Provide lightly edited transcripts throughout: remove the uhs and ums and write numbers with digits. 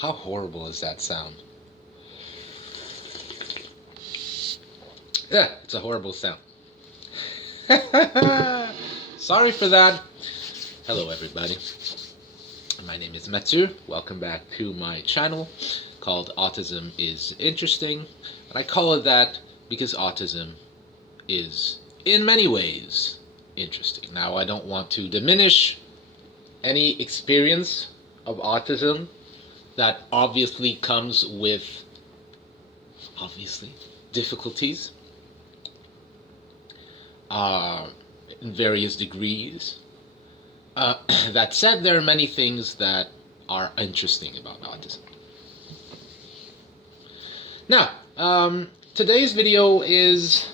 How horrible is that sound? Yeah, it's a horrible sound. Sorry for that. Hello, everybody. My name is Mathieu. Welcome back to my channel called Autism is Interesting. And I call it that because autism is, in many ways, interesting. Now, I don't want to diminish any experience of autism that obviously comes with, difficulties in various degrees. That said, there are many things that are interesting about autism. Now, today's video is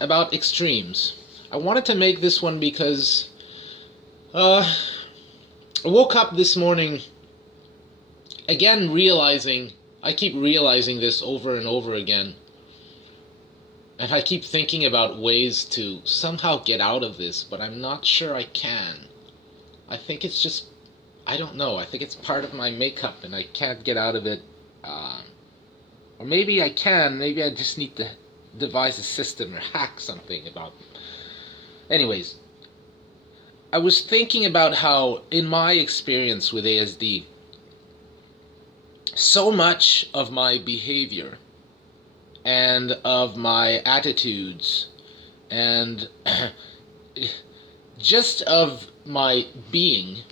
about extremes. I wanted to make this one because I woke up this morning again realizing, I keep realizing this over and over again, and I keep thinking about ways to somehow get out of this, but I'm not sure I can. I think it's just, I don't know, I think it's part of my makeup and I can't get out of it. Or maybe I can, maybe I just need to devise a system or hack something about it. Anyways, I was thinking about how, in my experience with ASD, so much of my behavior and of my attitudes and just of my being,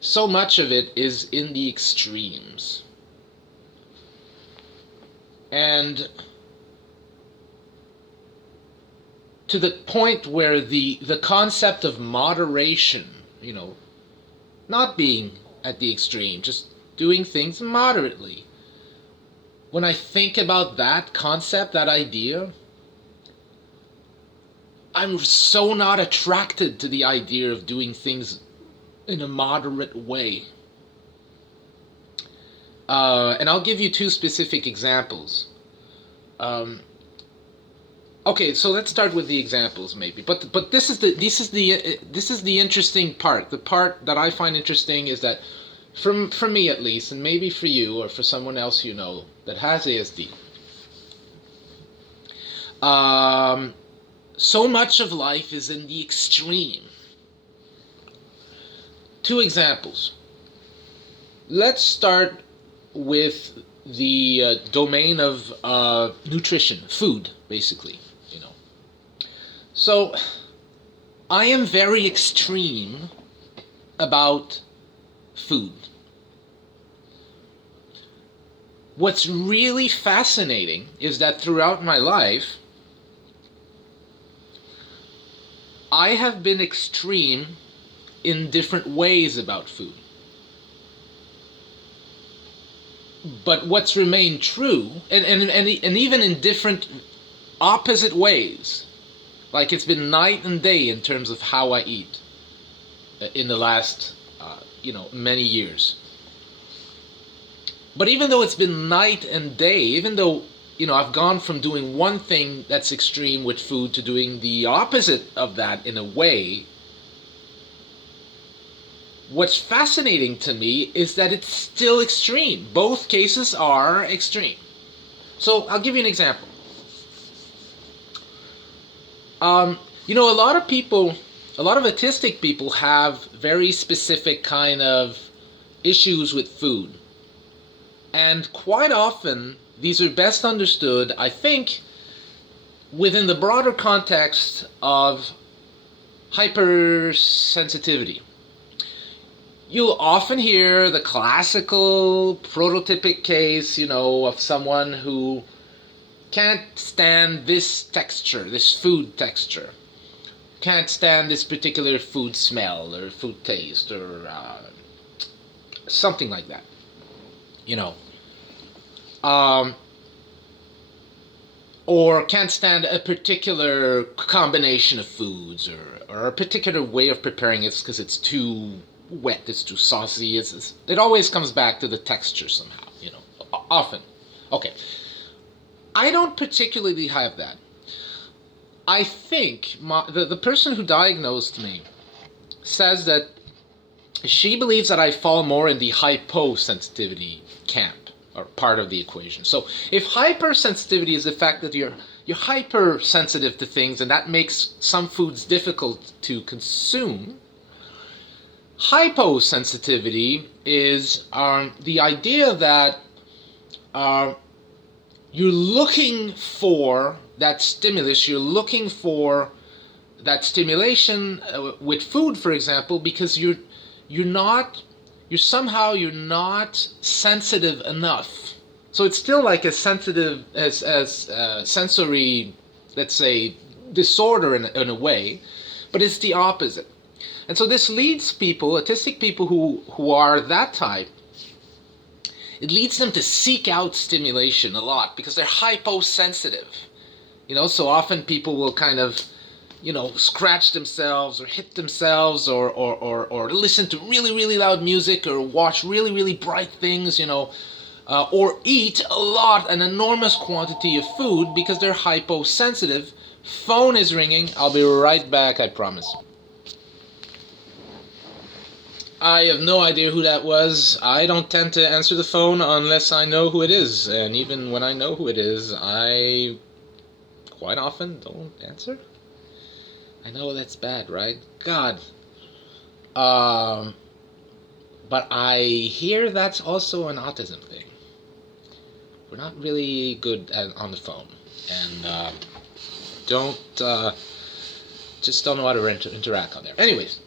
so much of it is in the extremes. And to the point where the concept of moderation, not being at the extreme, just doing things moderately. When I think about that concept, that idea, I'm so not attracted to the idea of doing things in a moderate way. And I'll give you two specific examples. Okay, so let's start with the examples, maybe. But this is the interesting part. The part that I find interesting is that, for me at least, and maybe for you or for someone else you know that has ASD, so much of life is in the extreme. Two examples. Let's start with the domain of nutrition, food, basically. So, I am very extreme about food. What's really fascinating is that throughout my life, I have been extreme in different ways about food. But what's remained true, and even in different opposite ways, like it's been night and day in terms of how I eat in the last, many years. But even though it's been night and day, even though, I've gone from doing one thing that's extreme with food to doing the opposite of that in a way, what's fascinating to me is that it's still extreme. Both cases are extreme. So I'll give you an example. A lot of people, a lot of autistic people have very specific kind of issues with food. And quite often, these are best understood, I think, within the broader context of hypersensitivity. You'll often hear the classical prototypic case, of someone who can't stand this texture, this food texture. Can't stand this particular food smell or food taste or something like that. Or can't stand a particular combination of foods or a particular way of preparing it because it's too wet, it's too saucy. It always comes back to the texture somehow, often. Okay. I don't particularly have that. I think the person who diagnosed me says that she believes that I fall more in the hyposensitivity camp, or part of the equation. So if hypersensitivity is the fact that you're hypersensitive to things and that makes some foods difficult to consume, hyposensitivity is the idea that you're looking for that stimulus, you're looking for that stimulation with food, for example, because you're not sensitive enough. So it's still like a sensitive as sensory, let's say, disorder in a way, but it's the opposite. And so this leads people, autistic people who are that type, it leads them to seek out stimulation a lot because they're hyposensitive. So often people will kind of, scratch themselves or hit themselves or listen to really, really loud music or watch really, really bright things, or eat an enormous quantity of food because they're hyposensitive. Phone is ringing. I'll be right back, I promise. I have no idea who that was. I don't tend to answer the phone unless I know who it is. And even when I know who it is, I quite often don't answer. I know that's bad, right? God. But I hear that's also an autism thing. We're not really good on the phone. And just don't know how to interact on there. Anyways.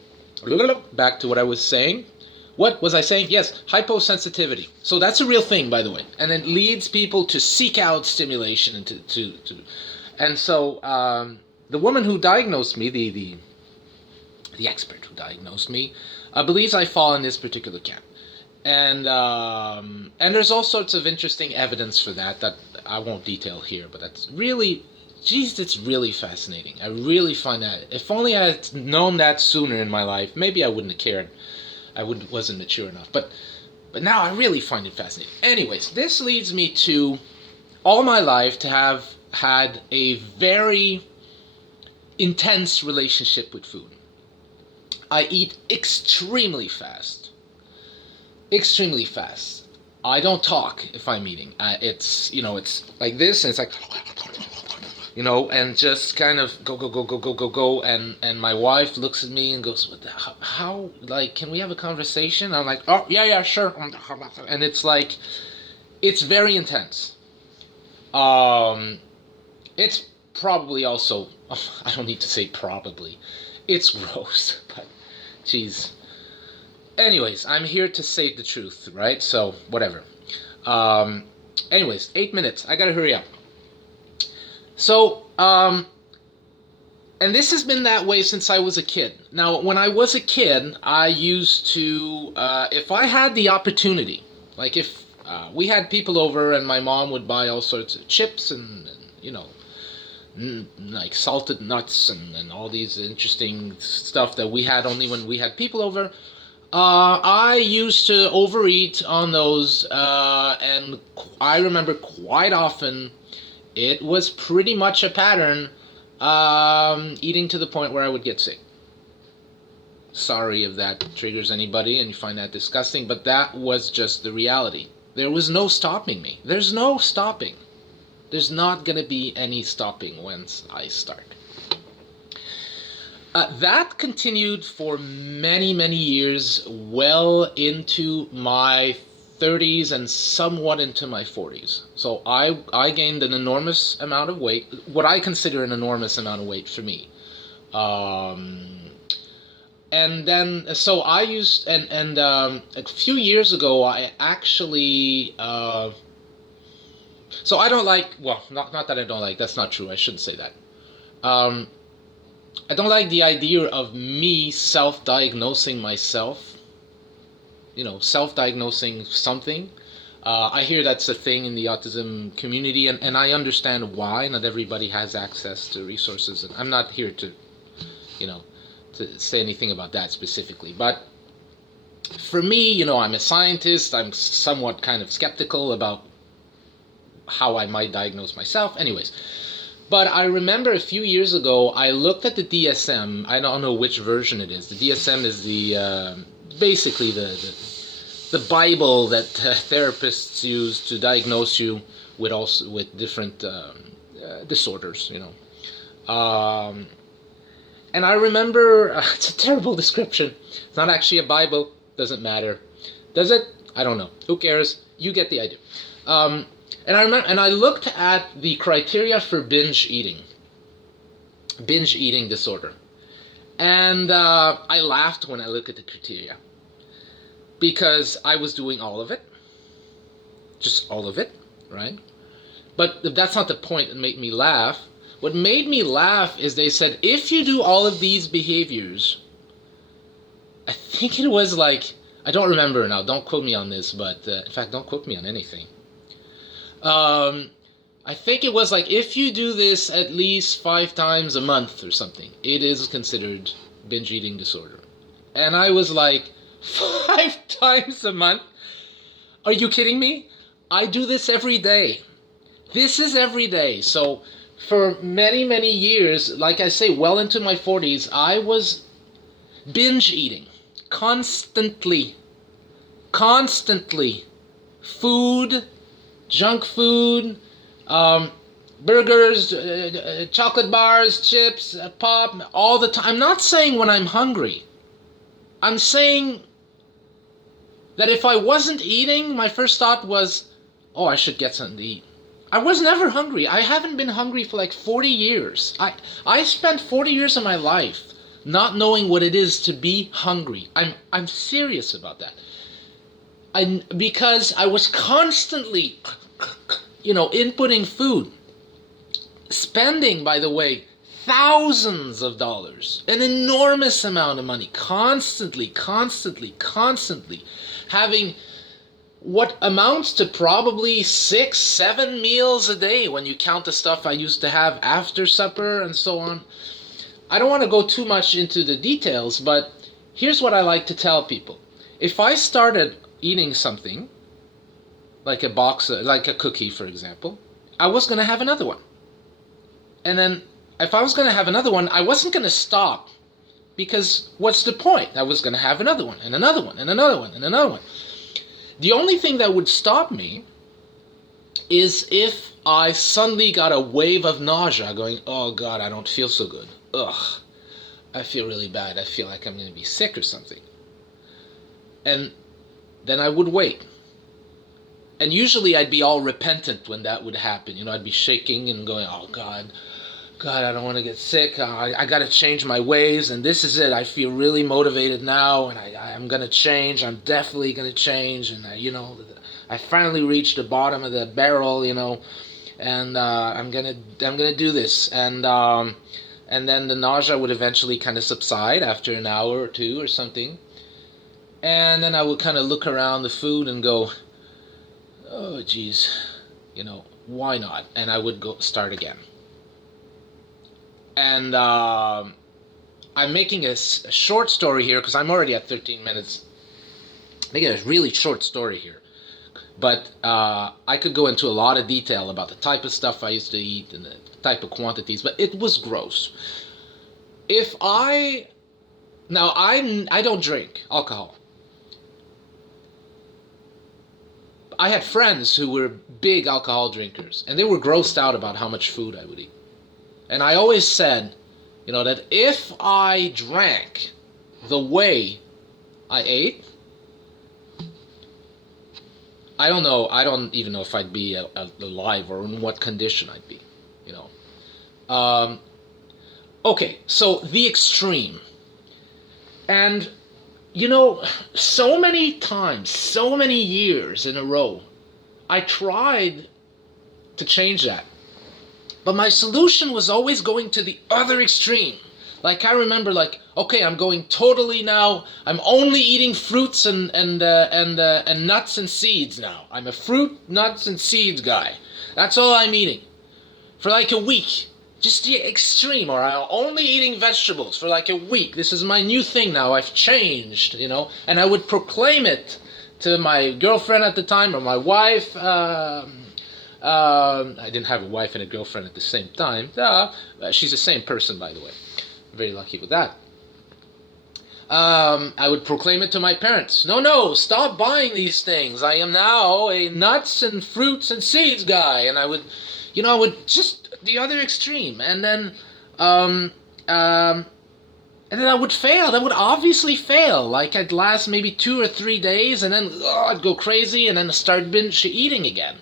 Back to what I was saying. What was I saying? Yes, hyposensitivity. So that's a real thing, by the way, and it leads people to seek out stimulation and and so the woman who diagnosed me, the expert who diagnosed me, believes I fall in this particular camp, and there's all sorts of interesting evidence for that I won't detail here, but that's really. Geez, it's really fascinating. I really find that. If only I had known that sooner in my life, maybe I wouldn't have cared. I wasn't mature enough. But now I really find it fascinating. Anyways, this leads me to all my life to have had a very intense relationship with food. I eat extremely fast. Extremely fast. I don't talk if I'm eating. It's like this, and it's like... and just kind of go, and my wife looks at me and goes, how, like, can we have a conversation? I'm like, oh, yeah, sure. And it's like, it's very intense. It's probably also, I don't need to say probably, it's gross, but, geez. Anyways, I'm here to say the truth, right? So, whatever. Anyways, 8 minutes. I gotta hurry up. So, and this has been that way since I was a kid. Now, when I was a kid, I used to, if I had the opportunity, like if we had people over and my mom would buy all sorts of chips and like salted nuts and all these interesting stuff that we had only when we had people over, I used to overeat on those, and I remember quite often it was pretty much a pattern, eating to the point where I would get sick. Sorry if that triggers anybody and you find that disgusting, but that was just the reality. There was no stopping me. There's no stopping. There's not going to be any stopping once I start. That continued for many, many years, well into my 30s and somewhat into my 40s. So I gained an enormous amount of weight, what I consider an enormous amount of weight for me. And then, so I used, and a few years ago, I actually, so I don't like, well, not that I don't like, that's not true, I shouldn't say that. I don't like the idea of me self-diagnosing myself. Self-diagnosing something. I hear that's a thing in the autism community, and I understand why. Not everybody has access to resources, and I'm not here to, to say anything about that specifically. But for me, I'm a scientist. I'm somewhat kind of skeptical about how I might diagnose myself. Anyways. But I remember a few years ago, I looked at the DSM. I don't know which version it is. The DSM is the basically the Bible that therapists use to diagnose you with different disorders, you know. And I remember, it's a terrible description. It's not actually a Bible. Doesn't matter. Does it? I don't know. Who cares? You get the idea. And I remember, and I looked at the criteria for binge eating disorder. And I laughed when I looked at the criteria. Because I was doing all of it. Just all of it, right? But that's not the point that made me laugh. What made me laugh is they said, if you do all of these behaviors, I think it was like, I don't remember now, don't quote me on this, but in fact, don't quote me on anything. I think it was like, if you do this at least 5 times a month or something, it is considered binge eating disorder. And I was like, 5 times a month? Are you kidding me? I do this every day. This is every day. So for many, many years, like I say, well into my 40s, I was binge eating. Constantly. Food, junk food, burgers, chocolate bars, chips, pop, all the time. I'm not saying when I'm hungry. I'm saying that if I wasn't eating, my first thought was, oh, I should get something to eat. I was never hungry. I haven't been hungry for like 40 years. I spent 40 years of my life not knowing what it is to be hungry. I'm serious about that. Because I was constantly, inputting food. Spending, by the way, thousands of dollars, an enormous amount of money, constantly, having what amounts to probably 6-7 meals a day when you count the stuff I used to have after supper and so on. I don't want to go too much into the details, but here's what I like to tell people. If I started eating something, like like a cookie, for example, I was going to have another one. And then if I was going to have another one, I wasn't going to stop, because what's the point? I was going to have another one, and another one, and another one, and another one. The only thing that would stop me is if I suddenly got a wave of nausea going, oh God, I don't feel so good. Ugh, I feel really bad. I feel like I'm going to be sick or something. And then I would wait. And usually I'd be all repentant when that would happen. I'd be shaking and going, oh God, I don't want to get sick. I got to change my ways, and this is it. I feel really motivated now, and I'm going to change. I'm definitely going to change, and I finally reached the bottom of the barrel, and I'm gonna do this, and then the nausea would eventually kind of subside after an hour or two or something, and then I would kind of look around the food and go, oh geez, why not? And I would go start again. And I'm making a short story here because I'm already at 13 minutes. Making a really short story here. But I could go into a lot of detail about the type of stuff I used to eat and the type of quantities, but it was gross. I don't drink alcohol. I had friends who were big alcohol drinkers, and they were grossed out about how much food I would eat. And I always said, that if I drank the way I ate, I don't even know if I'd be alive or in what condition I'd be, Okay, so the extreme. And, so many times, so many years in a row, I tried to change that. But my solution was always going to the other extreme. Like I remember, okay, I'm going totally now. I'm only eating fruits and nuts and seeds now. I'm a fruit, nuts, and seeds guy. That's all I'm eating for like a week. Just the extreme. Or I'm only eating vegetables for like a week. This is my new thing now. I've changed, And I would proclaim it to my girlfriend at the time or my wife. I didn't have a wife and a girlfriend at the same time. She's the same person, by the way. I'm very lucky with that. I would proclaim it to my parents. No, no, stop buying these things. I am now a nuts and fruits and seeds guy. And I would just the other extreme. Um, um, and then I would fail. That would obviously fail. Like I'd last maybe 2 or 3 days, and then I'd go crazy, and then start binge eating again.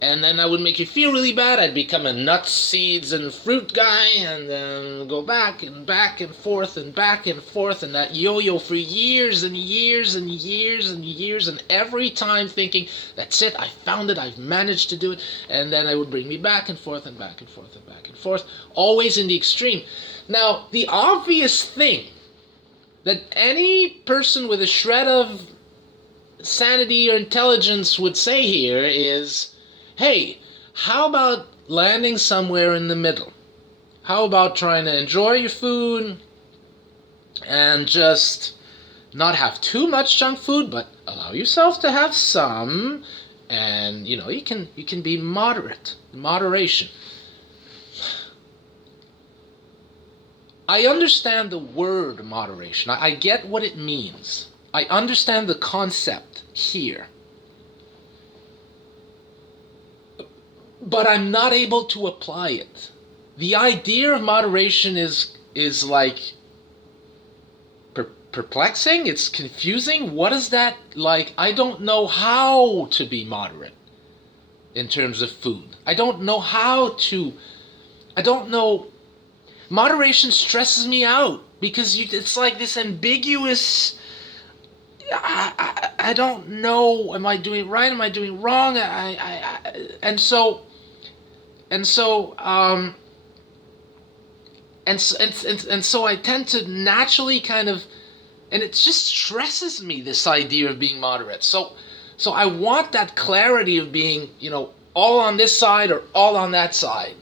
And then I would make you feel really bad. I'd become a nuts, seeds, and fruit guy, and then go back and back and forth and back and forth, and that yo-yo for years and years and years and years, and every time thinking, that's it, I found it, I've managed to do it, and then it would bring me back and forth and back and forth and back and forth, always in the extreme. Now, the obvious thing that any person with a shred of sanity or intelligence would say here is, hey, how about landing somewhere in the middle? How about trying to enjoy your food and just not have too much junk food, but allow yourself to have some, and you can be moderate, moderation. I understand the word moderation. I get what it means. I understand the concept here. But I'm not able to apply it. The idea of moderation is like perplexing. It's confusing. What is that like? I don't know how to be moderate in terms of food. I don't know. Moderation stresses me out because it's like this ambiguous. I don't know. Am I doing right? Am I doing wrong? And so I tend to naturally kind of, and it just stresses me, this idea of being moderate. So I want that clarity of being, all on this side or all on that side.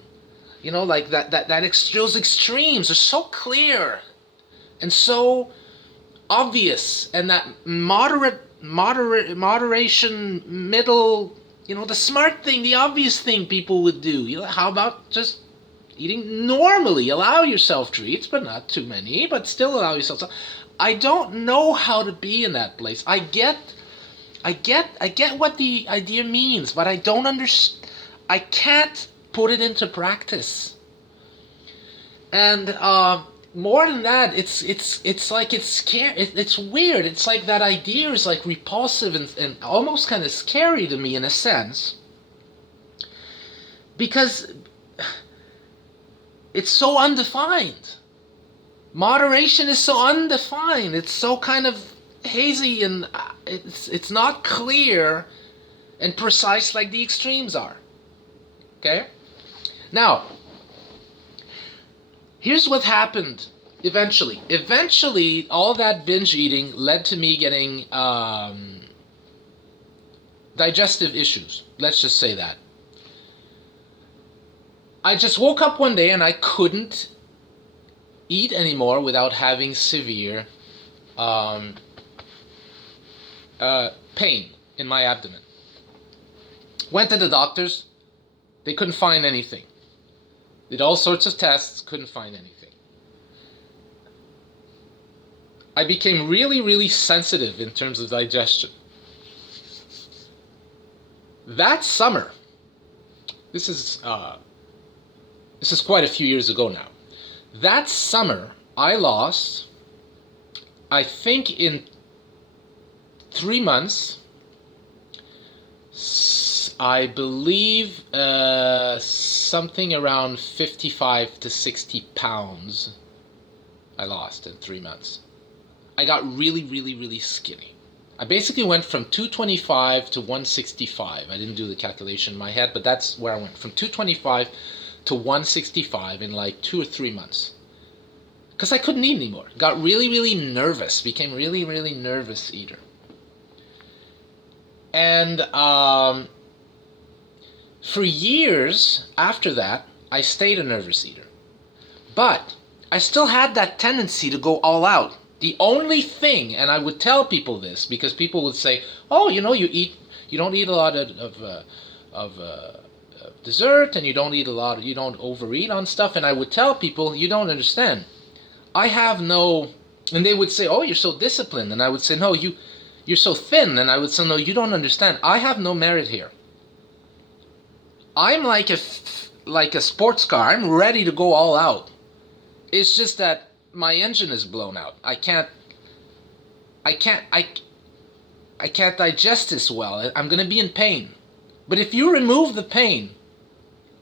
Like those extremes are so clear and so obvious, and that moderation, middle, the smart thing, the obvious thing people would do. How about just eating normally? Allow yourself treats, but not too many, but still allow yourself some. I don't know how to be in that place. I get what the idea means, but I don't understand. I can't put it into practice. And more than that, it's like it's scary. It's weird. It's like that idea is like repulsive and almost kind of scary to me in a sense, because it's so undefined. Moderation is so undefined. It's so kind of hazy, and it's not clear and precise like the extremes are. Okay? Now, here's what happened eventually. Eventually, all that binge eating led to me getting digestive issues. Let's just say that. I just woke up one day and I couldn't eat anymore without having severe pain in my abdomen. Went to the doctors. They couldn't find anything. Did all sorts of tests, couldn't find anything. I became really, really sensitive in terms of digestion. That summer, this is quite a few years ago now. That summer, I lost, I think in 3 months, I believe something around 55 to 60 pounds I lost in 3 months. I got really, really, really skinny. I basically went from 225 to 165. I didn't do the calculation in my head, but that's where I went. From 225 to 165 in like 2 or 3 months. Because I couldn't eat anymore. Got really, really nervous. Became really, really nervous eater. And for years after that, I stayed a nervous eater. But I still had that tendency to go all out. The only thing, and I would tell people this, because people would say, oh, you don't eat a lot of dessert, and you don't overeat on stuff. And I would tell people, you don't understand. I have no And they would say, "Oh, you're so disciplined." And I would say, "No, you're so thin." And I would say, "No, you don't understand. I have no merit here. I'm like a sports car. I'm ready to go all out. It's just that my engine is blown out. I can't digest this well. I'm going to be in pain. But if you remove the pain,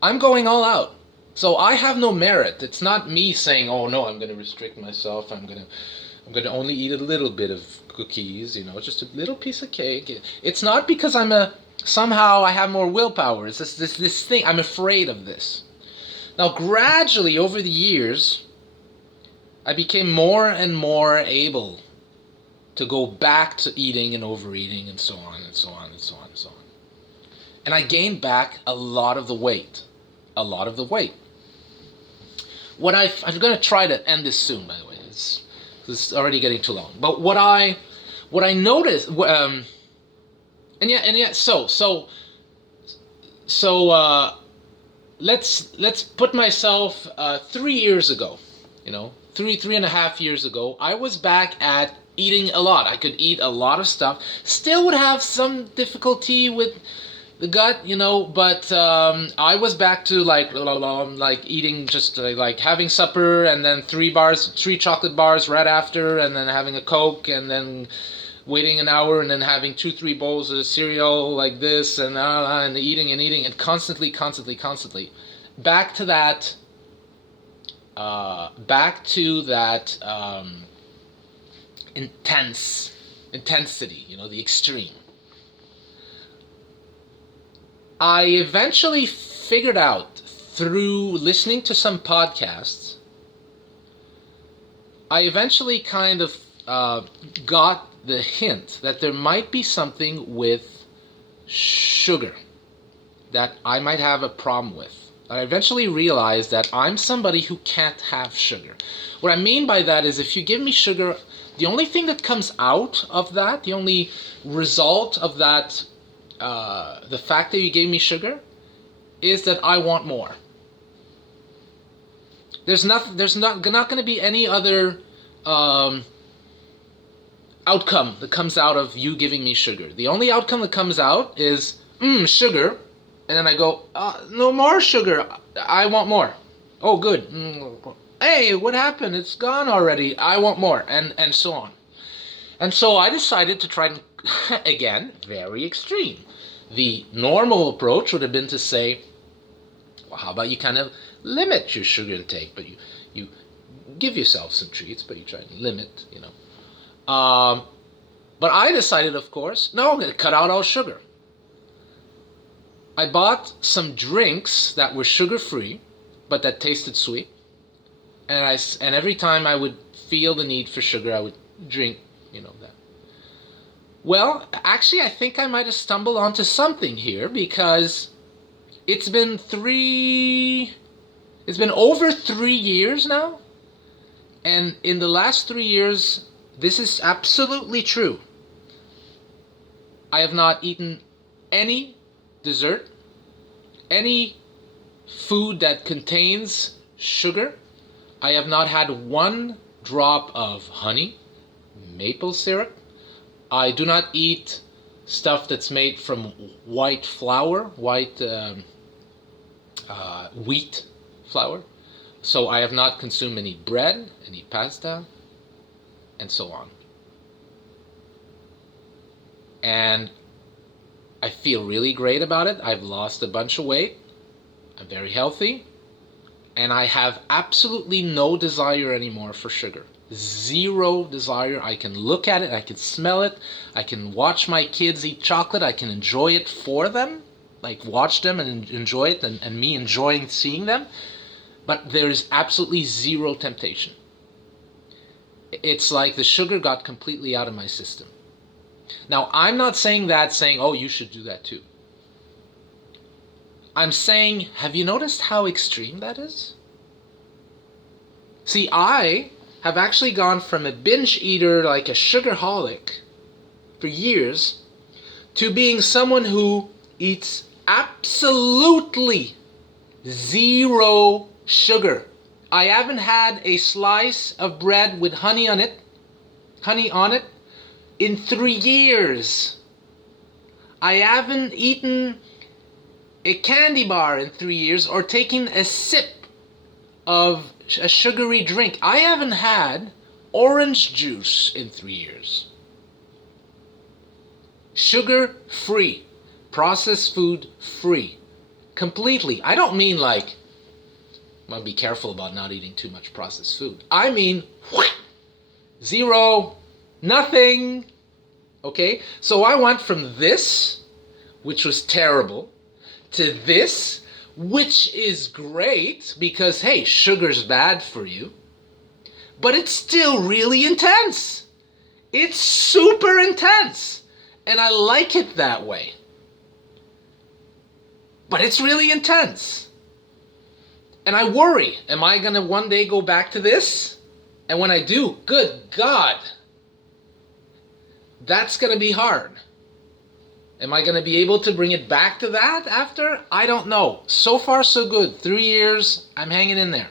I'm going all out. So I have no merit. It's not me saying, oh no, I'm going to restrict myself. I'm going to only eat a little bit of cookies, just a little piece of cake. It's not because somehow I have more willpower. It's just this thing. I'm afraid of this. Now, gradually over the years, I became more and more able to go back to eating and overeating and so on and so on and so on and so on. And I gained back a lot of the weight. A lot of the weight. I'm going to try to end this soon, by the way. This is already getting too long. But what I noticed, let's put myself 3 years ago, 3.5 years ago, I was back at eating a lot. I could eat a lot of stuff. Still would have some difficulty with the gut, but I was back to like eating just like having supper and then 3 chocolate bars right after, and then having a Coke, and then waiting an hour, and then having 2-3 bowls of cereal like this, and eating and constantly back to that intensity, the extreme. I eventually figured out through listening to some podcasts, I eventually kind of got the hint that there might be something with sugar that I might have a problem with. I eventually realized that I'm somebody who can't have sugar. What I mean by that is, if you give me sugar, the only thing that comes out of that, the only result of that, the fact that you gave me sugar, is that I want more. There's not going to be any other outcome that comes out of you giving me sugar. The only outcome that comes out is sugar, and then I go, no more sugar. I want more. Oh, good. Hey, what happened? It's gone already. I want more, and so on. And so I decided to try, again, very extreme. The normal approach would have been to say, well, how about you kind of limit your sugar intake, but you give yourself some treats, but you try to limit, But I decided, of course, no, I'm going to cut out all sugar. I bought some drinks that were sugar-free, but that tasted sweet. And every time I would feel the need for sugar, I would drink, that. Well, actually, I think I might have stumbled onto something here, because it's been over 3 years now. And in the last 3 years, this is absolutely true. I have not eaten any dessert, any food that contains sugar. I have not had 1 drop of honey, maple syrup. I do not eat stuff that's made from white wheat flour. So I have not consumed any bread, any pasta, and so on. And I feel really great about it. I've lost a bunch of weight. I'm very healthy. And I have absolutely no desire anymore for sugar. Zero desire. I can look at it, I can smell it, I can watch my kids eat chocolate, I can enjoy it for them, like watch them and enjoy it, and me enjoying seeing them. But there is absolutely zero temptation. It's like the sugar got completely out of my system. Now, I'm not saying, oh, you should do that too. I'm saying, have you noticed how extreme that is? See, I have actually gone from a binge eater, like a sugarholic, for years, to being someone who eats absolutely zero sugar. I haven't had a slice of bread with honey on it honey on it, in 3 years. I haven't eaten a candy bar in 3 years or taken a sip of a sugary drink. I haven't had orange juice in 3 years. Sugar free. Processed food free. Completely. I don't mean like, I'm going to be careful about not eating too much processed food. I mean, zero, nothing. Okay? So I went from this, which was terrible, to this, which is great because, hey, sugar's bad for you. But it's still really intense. It's super intense. And I like it that way. But it's really intense. And I worry, am I going to one day go back to this? And when I do, good God, that's going to be hard. Am I going to be able to bring it back to that after? I don't know. So far, so good. 3 years, I'm hanging in there.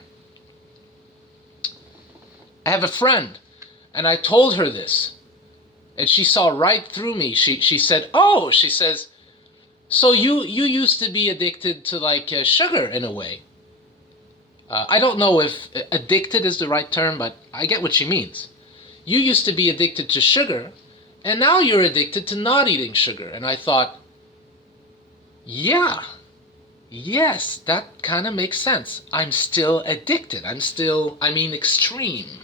I have a friend, and I told her this. And she saw right through me. She said, oh, she says, so you used to be addicted to like sugar in a way. I don't know if addicted is the right term, but I get what she means. You used to be addicted to sugar, and now you're addicted to not eating sugar. And I thought, yeah, yes, that kind of makes sense. I'm still addicted. I mean extreme.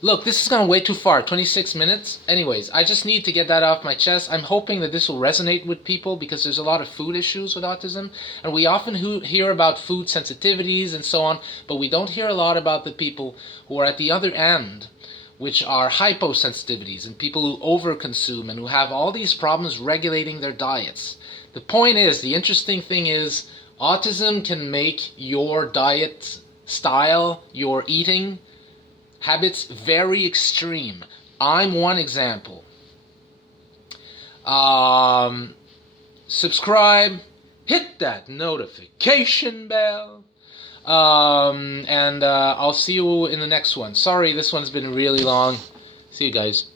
Look, this is going way too far, 26 minutes. Anyways, I just need to get that off my chest. I'm hoping that this will resonate with people because there's a lot of food issues with autism. And we often hear about food sensitivities and so on, but we don't hear a lot about the people who are at the other end, which are hyposensitivities and people who overconsume and who have all these problems regulating their diets. The point is, the interesting thing is, autism can make your diet style, your eating habits very extreme. I'm one example. Subscribe, hit that notification bell, and I'll see you in the next one. Sorry, this one's been really long. See you guys.